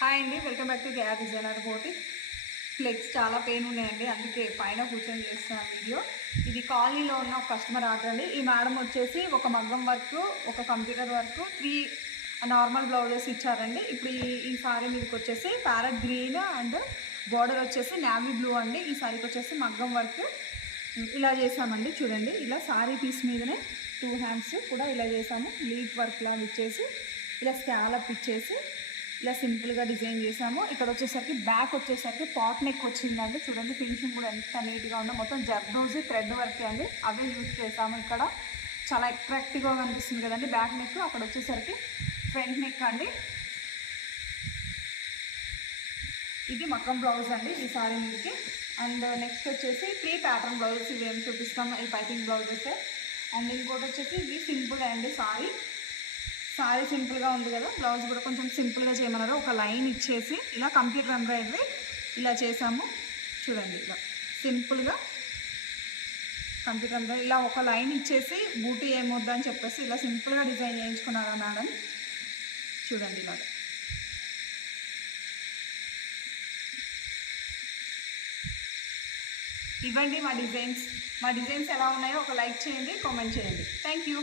Hi అండి, welcome back to K R designer boutique. Legs చాలా pain ఉన్నాయండి, అందుకే పైన కూర్చొని చేస్తున్నాను వీడియో. ఇది కాలనీలో ఉన్న ఒక కస్టమర్ ఆర్డర్ అండి. ఈ మేడం వచ్చేసి ఒక మగ్గం వర్క్, ఒక కంప్యూటర్ వర్క్, 3 నార్మల్ బ్లౌజెస్ ఇచ్చారండి. ఇప్పుడు ఈ సారీ మీదకి వచ్చేసి ప్యారెట్ గ్రీన్ అండ్ బార్డర్ వచ్చేసి నావీ బ్లూ అండి. ఈ సారీకి వచ్చేసి మగ్గం వర్క్ ఇలా చేసామండి. చూడండి, ఇలా సారీ పీస్ మీదనే 2 హ్యాండ్స్ కూడా ఇలా చేసాము. లీఫ్ వర్క్ లాగా ఇచ్చేసి ఇలా స్కాలప్ ఇచ్చేసి ఇలా సింపుల్గా డిజైన్ చేసాము. ఇక్కడ వచ్చేసరికి బ్యాక్ వచ్చేసరికి పాట్ నెక్ వచ్చిందండి. చూడండి, ఫినిషింగ్ కూడా ఎంత నీట్గా ఉందో. మొత్తం జర్దోజీ థ్రెడ్ వర్క్ అండి, అవే యూజ్ చేసాము. ఇక్కడ చాలా అట్రాక్టివ్గా కనిపిస్తుంది కదండి బ్యాక్ నెక్. అక్కడ వచ్చేసరికి ఫ్రంట్ నెక్ అండి. ఇది మగ్గం బ్లౌజ్ అండి ఈ సారీ మీదకి. అండ్ నెక్స్ట్ వచ్చేసి 3 ప్యాటర్న్ బ్లౌజెస్ ఇవి ఏమి చూపిస్తాము, ఈ పైపింగ్ బ్లౌజెస్. అండ్ ఇంకోటి వచ్చేసి ఇది సింపుల్ అండి. సారీ సింపుల్గా ఉంది కదా, బ్లౌజ్ కూడా కొంచెం సింపుల్గా చేయమన్నారు. ఒక లైన్ ఇచ్చేసి ఇలా కంప్యూటర్ ఎంబ్రాయిడరీ ఇలా చేసాము. చూడండి, ఇలా సింపుల్గా కంప్యూటర్ ఎంబ్రాయిడరీ ఇలా ఒక లైన్ ఇచ్చేసి బూటీ ఏమొద్దని చెప్పేసి ఇలా సింపుల్గా డిజైన్ చేయించుకున్నారా మేడం. చూడండి, ఇలాగా ఇవ్వండి మా డిజైన్స్ ఎలా ఉన్నాయో ఒక లైక్ చేయండి, కామెంట్ చేయండి. Thank you.